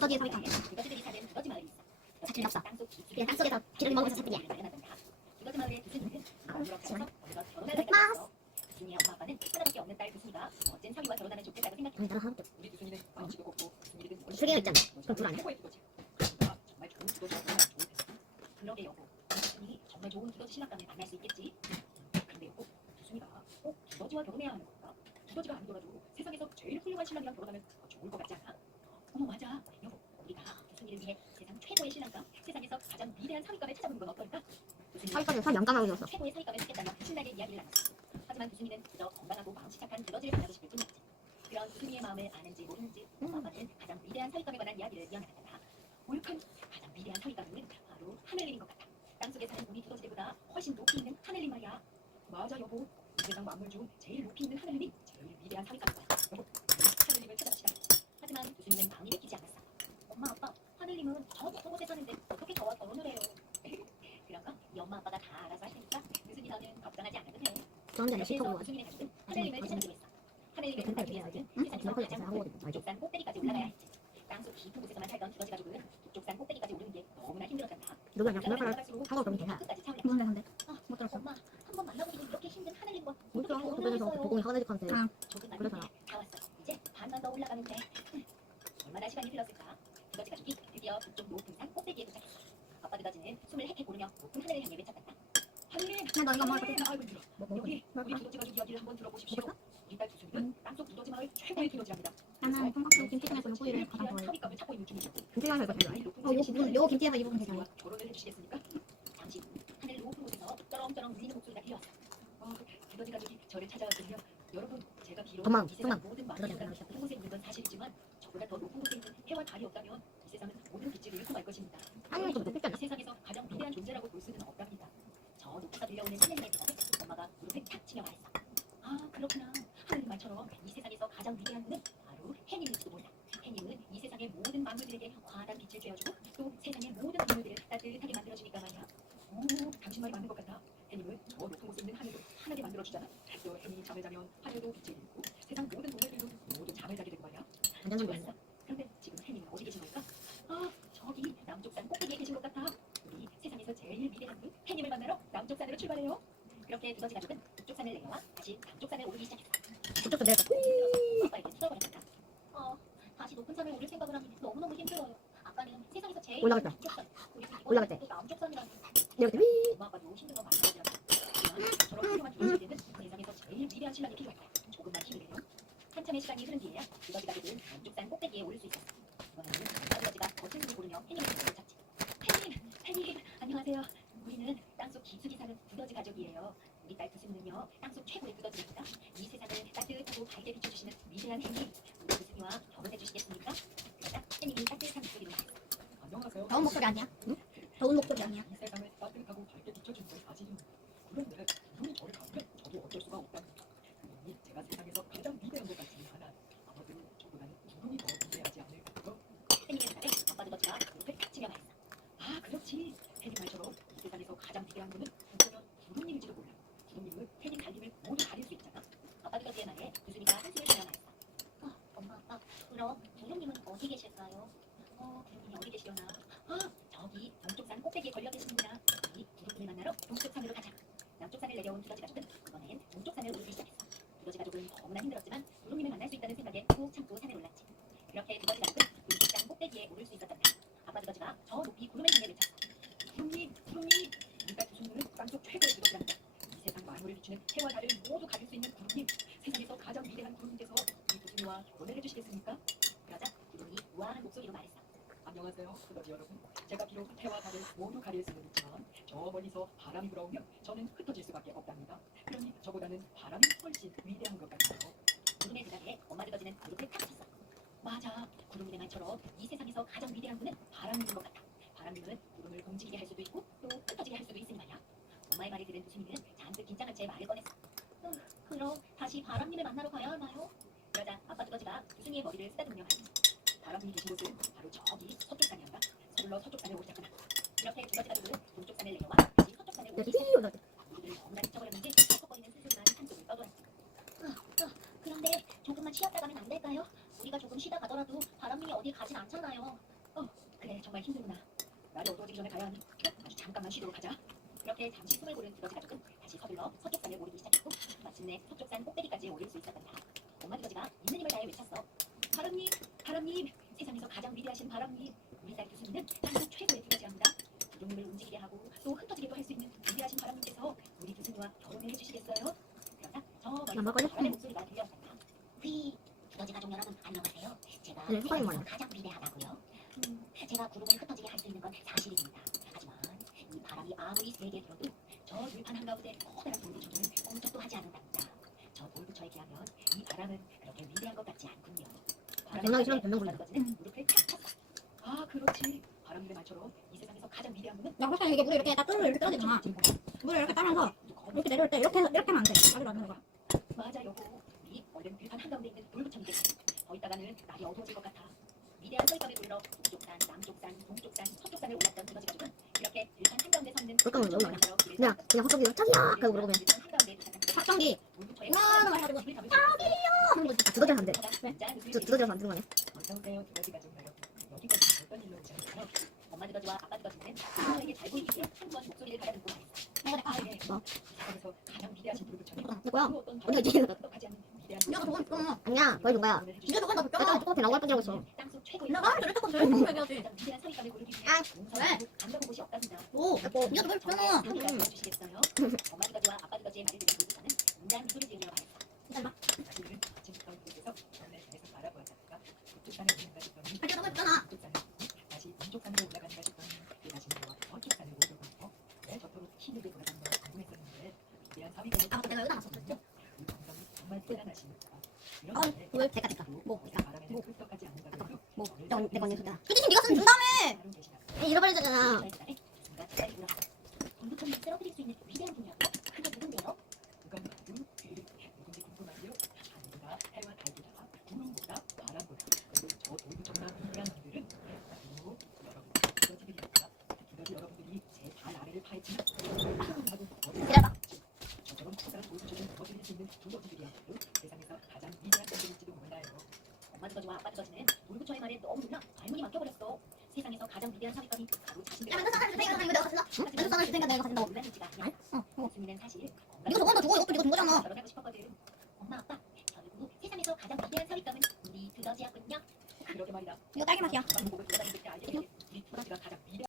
사는 두더지 마을이 있어. 사투리 없어. 땅속 깊이 그냥 땅속에서 기러기 먹으면서 사투리야. 두더지 마을의 두순이는 아무렇게 시원해. 어느덧 결혼을 하게 됐어. 두순이의 엄마 아빠는 하나밖에 없는 딸 두순이가 멋진 사위와 결혼하면 좋겠다고 생각해. 아니 나랑 하나도 우리 두순이는 망치도 곱고 두순이는 세 개가 있잖아. 그럼 둘 아니야? 최고의 두더지. 아, 정말 좋은 두더지가 좋은 텐데. 그러게 여보. 두순이 정말 좋은 두더지 신랑감을 만날 수 있겠지. 근데 여보, 두순이가 꼭 두더지와 결혼해야 하는 걸까? 두더지가 아니더라도 세상에서 제일 훌륭한 신랑이랑 결혼하면 더 좋을 것 같지 않아? 어머 맞아. 여보, 두순이를 위해 세상 최고의 신랑감, 세상에서 가장 위대한 사위감을 찾아보는 건 어떨까? 두순이가 사위감이 참 되었어. 최고의 사위감을 찾겠다며 신나게 이야기를 나눴어. 하지만 두순이는 그저 건강하고 마음씨 착한 두더지를 만나고 싶을 뿐이었지. 그런 두순이의 마음을 아는지 모르는지 엄마 아빠는 가장 위대한 사위감에 관한 이야기를 이어나갔다. 올칸 가장 위대한 사위감은 바로 하늘님인 것 같아. 땅속에 사는 우리 두더지들보다 훨씬 높이 있는 하늘님 말이야. 맞아 여보. 이 세상 만물 중 제일 높이 있는 하늘님이 제일 위대한 사위감이야. 여보, 하늘님을 찾아갑시다. 하지만 두순이는 마음이 내키지 않았어. 엄마 아빠, 하늘님은 저 높은 곳에 사는데 어떻게 저와 결혼을 해요? 그런가? 이 엄마 아빠가 다 알아서 할 테니까 두순이 너는 걱정하지 않아도 돼. 싫다고 하지. 두순이네 가족은 하늘님을 찾아내기로 했어. 하늘님을 근데 찾기 위해서는 응? 거 가장 하고 거? 북쪽산 꼭대기까지 올라가야 했지. 땅속 깊은 곳에서만 살던 두더지 가족은 북쪽산 꼭대기까지 오르는 게 너무나 힘들었단다. 누가 그냥 올라갈수록 하고 그러면 되나? 무슨 데인데? 아, 못 들었어. 엄마, 한 번 만나보기도 이렇게 힘든 들어. 어떻게 결혼을 보공이 했어요? 하나직한테. 조금 남았는데 그래서요. 다 왔어. 이제 반만 더 올라가면 돼. 얼마나 시간이 흘렀을까? 두더지 가족이 드디어 북쪽 높은 산 꼭대기에 도착했어. 아빠 두더지는 숨을 헥헥 고르며 높은 하늘을 향해 외쳤단다. 근데 너 이거 엄마가 여기 뭐, 우리 뭐. 두더지 가족 이야기를 한번 들어보십시오. 땅속 두더지 마을 최고의 두더지랍니다. 나는 김치 가장 좋아해. 찾고 있는 중이죠. 김치가 어, 요 곳에 부분, 요 김치에서 이 부분 되잖아. 두순이와 결혼을 해주시겠습니까? 잠시 후 하늘 높은 곳에서 떠렁떠렁 울리는 목소리가 들려왔어. 어, 두더지 가족이 저를 찾아왔거든요. 여러분, 제가 비록 도망, 이 세상 도망. 모든 두더지가 만물보다 도망. 높은 곳에 있는 건 사실이지만 저보다 더 높은 곳에 있는 해와 달이 없다면 이 세상은 모든 빛을 잃고 말 것입니다. 하늘이 좀 저는 높겠잖아. 이 세상에서 가장 위대한 존재라고 볼 수는 없답니다. 저 높이가 들려오는 하늘님의 대답을 엄마가 치며 말했어. 아 그렇구나. 하늘님 말처럼 이 세상에서 가장 위대한 분은 바로 해님일지도 몰라. 해님은 이 세상의 모든 만물들에게 환한 빛을 쬐어주고 또 세상의 모든 동물들을 따뜻하게 만들어주니까 말이야. 오, 당신 말이 맞는 것 같아. 해님은 저 높은 곳에 있는 하늘도 환하게 만들어주잖아. 또 해님이 잠을 자면 하늘도 빛을 잃고 세상 모든 동물들도 모두 잠을 자게 되고 말이야. 완전. 좋았어. 그런데 지금 해님은 어디 계신 걸까? 아, 저기 남쪽 산 꼭대기에 계신 것 같아. 우리 세상에서 제일 위대한 분 해님을 만나러 남쪽 산으로 출발해요. 그렇게 두더지 가족은 북쪽 산을 내려와 다시 남쪽 산을 오르기 시작했어. 그쪽도 내가 아빠에게 뜯어버렸다. 어, 다시 높은 산을 오를 생각을 하니 너무너무 힘들어요. 아빠는 세상에서 제일 올라갔다. 산, 올라갔대. 또 남쪽 산이라니. 내가 위. 엄마 아빠도 힘든 거 많이. 하지만 저런 훌륭한 두더지에게는 세상에서 제일 위대한 신랑이 거야. 조금만 힘을 내면 한참의 시간이 흐른 뒤에야 두더지 가족은 남쪽 산 꼭대기에 오를 수 있었어. 이번에는 아빠 두더지가 거친 숨을 고르며 햇님의 손을 찾지. 햇님, 햇님, 안녕하세요. 우리는 땅속 깊숙이 사는 두더지 가족이에요. 우리 딸 두순이는요, 땅속 최고의 두더지입니다. 이 세상을 따뜻하고 밝게 비춰주시는 위대한 햇님, 우리 두순이와 결혼해 주시겠습니까? 햇님이 따뜻한 목소리로. 안녕하세요. 더운 목소리 아니야? 응? 더운 목소리 아니야? 이 세상을 따뜻하고 밝게 비춰주는 건 사실이요. 그런데 눈이 저를 가면 저도 어쩔 수가 없답니다. 그러니 제가 세상에서 가장 위대한 것 같은 하나. 아마도 저보다는 두분이 더 위대하지 않을까요? 햇님의 대답에 아빠 두더지가 무릎을 탁 치며 말했어. 아, 그렇지. 햇님 말처럼 이 세상에서 가장 위대한 분은 어쩌면 구름님일지도 몰라. 구름님은 햇님 달림을 모두 가릴 수 있잖아. 아빠 두더지의 말에 두순이가 한숨을 쉬며 말했어. 아, 엄마, 아빠, 그럼 구름님은 어디 계실까요? 어, 구름님이 어디 계시려나? 아, 저기 동쪽산 꼭대기에 걸려 계시는구나. 우리 구름님을 만나러 동쪽산으로 가자. 남쪽산을 내려온 두더지 가족은 이번엔 동쪽 산을 오르기 시작했어. 두더지 가족은 너무나 힘들었지만 구름님을 만날 수 있다는 생각에 꾹 참고 산에 올랐지. 그렇게 두더지 가족은 동쪽산 꼭대기에 오를 수 있었단다. 아빠 두더지가 저 높이 구름을 향해 외쳤어. 구름님, 구름님, 우리가 두순이는 땅속 최고의 두더지랍니다. 이 세상 만물을 비추는 해와 달을 모두 가릴 수 있는 구름님, 세상에서 가장 위대한 구름님께서 우리 두순이와 결혼을 해주시겠습니까? 그러자 구름이 우아한 목소리로 말했어. 안녕하세요, 두더지 여러분. 제가 비록 해와 달을 모두 가릴 수는 있지만 저 멀리서 바람이 불어오면 저는 흩어질 수밖에 없답니다. 그러니 저보다는 바람이 훨씬 위대한 것 같아요. 구름의 대답에 엄마 두더지는 무릎을 탁 쳤어. 맞아. 구름이의 말처럼 이 세상에서 가장 위대한 분은 바람님인 것 같아. 바람님은 구름을 움직이게 할 수도 있고 또 흩어지게 할 수도 있으니 말이야. 엄마의 말을 들은 두순이는 잔뜩 긴장한 채 말을 꺼냈어. 어, 그럼 다시 바람님을 만나러 가야 하나요? 그러자 아빠 두더지가 두순이의 머리를 쓰다듬으며 말했어. 바람이 계신 곳은 바로 저기 서쪽산이란다. 서둘러 서쪽산에 오시자꾸나. 이렇게 길어지다 보니 동쪽 산에 내려와 다시 서쪽 산에 오기 싫어요. 바람님, 세상에서 가장 위대하신 바람님, 우리 딸 교수님은 한국 최고의 두더지랍니다. 목소리가. 제가 네, 소감이 세상에서 뭐예요? 가장 위대하다고요. 음, 제가 구름을 흩어지게 할 수 있는 건 사실입니다. 하지만 이 바람이 아무리 세게 불어도 저 들판 한가운데 커다란 돌을 쳐주는 꼼짝도 하지 않는답니다. 저 돌부처에 비하면 이 바람은 그렇게 위대한 것 같지 않군요. 전화기 싫으면 변명 걸려. 는 무릎을 탁 쳤어. 아 그렇지. 바람님의 말처럼 이 세상에서 가장 위대한 분은 야 그렇다면 이게 물을 이렇게 딱 뚫을 이렇게 떨어지잖아 물을 이렇게 따면서 이렇게 내려올 때 이렇게 이렇게 하면 안돼 여기로 안 내려가 여보. 우리 얼른 들판 한가운데 있는 돌부처님께 더 있다가는 날이 어두워질 것 같아. 위대한 설감에 불러 북쪽 산, 남쪽 산, 동쪽 산, 서쪽 산을 올랐던 두더지 가족은 이렇게 들판 한가운데 서 있는 설감을 너무 많이 그냥 그냥 갑자기 저기야 하고 물어보면 들판 한가운데 도착한 확성기 돌부처에 이만한 말 해가지고 불을 담을 하는 거지 두더지라서 안돼 수 두- 두더지라서 안 되는 거 아니야? 어서오세요 두더지 가족 여러분 여기까지 어떤 일로 오셨나요? 엄마 두더지와 아빠 두더지는 부모에게 잘 보이게 한번 목소리를 가다듬고 말했어. 내 그 이제 똑똑하지 않는 위대한 이거 저건. 좀 아니야 거의 준 거야 이거 저건 너 뼈가 조금 나올 뻔이라고 했어 내가 저럴 때까지 저럴 거 얘기하지 아, 왜? 오 니가 저걸 펴놓아 한번 주시겠어요? 엄마 두더지와 아빠 두더지의 말을 들은 불부처는 인간 미소를 지으며 말했어. 기다려봐 자신은 아침부터 이곳에서 전에 산에서 바라보았다가 북쪽산에 오른가 싶더니 아니 저거 있잖아 북쪽산에 오르고 다시 남쪽산으로 올라간가 싶더니 그 다시 내와 서쪽산을 오르고 왜 저토록 힘들게 돌아간가 궁금했었는데 위대한 사위감을 아 내가 여기다 놨어 이 감성이 정말 대단하십니다. 아, 왜? 대가, 대가. 뭐, 대가. 바람에는 뭐. 끄떡하지 않는다고 뭐 내가 언니 내가 언니 줬잖아 희진이 네가 쓰면 준다며 얘 잃어버리잖아 공부처럼 쓰러뜨릴 수 있는 위대한 분이라고? 그게 누군데요? 그건 바로 그 누군지 궁금하지요? 하늘보다 해와 달보다 구름보다 바람보다 그리고 저 돌부처보다 위대한 분들은 바로 여러분 두더지들입니다. 두더지 여러분들이 제 발 아래를 파헤치는 하고 기다려봐 저처럼 커다란 돌부처를 거두릴 수 있는 두더지들이야말로 세상에서 가장 위대한 분들일지도 몰라요. 엄마 두더지와 아빠 두더지는 돌부처의 말에 너무 놀라 발문이 막혀버렸어. 세상에서 가장 위대한 사위감이 바로 자신들. 야 맨날 싸가지 줄 테니까 이거 내가 가진다 맨날 싸가지 줄 테니까 내가 가진다고. 어, 어. 승리는 사실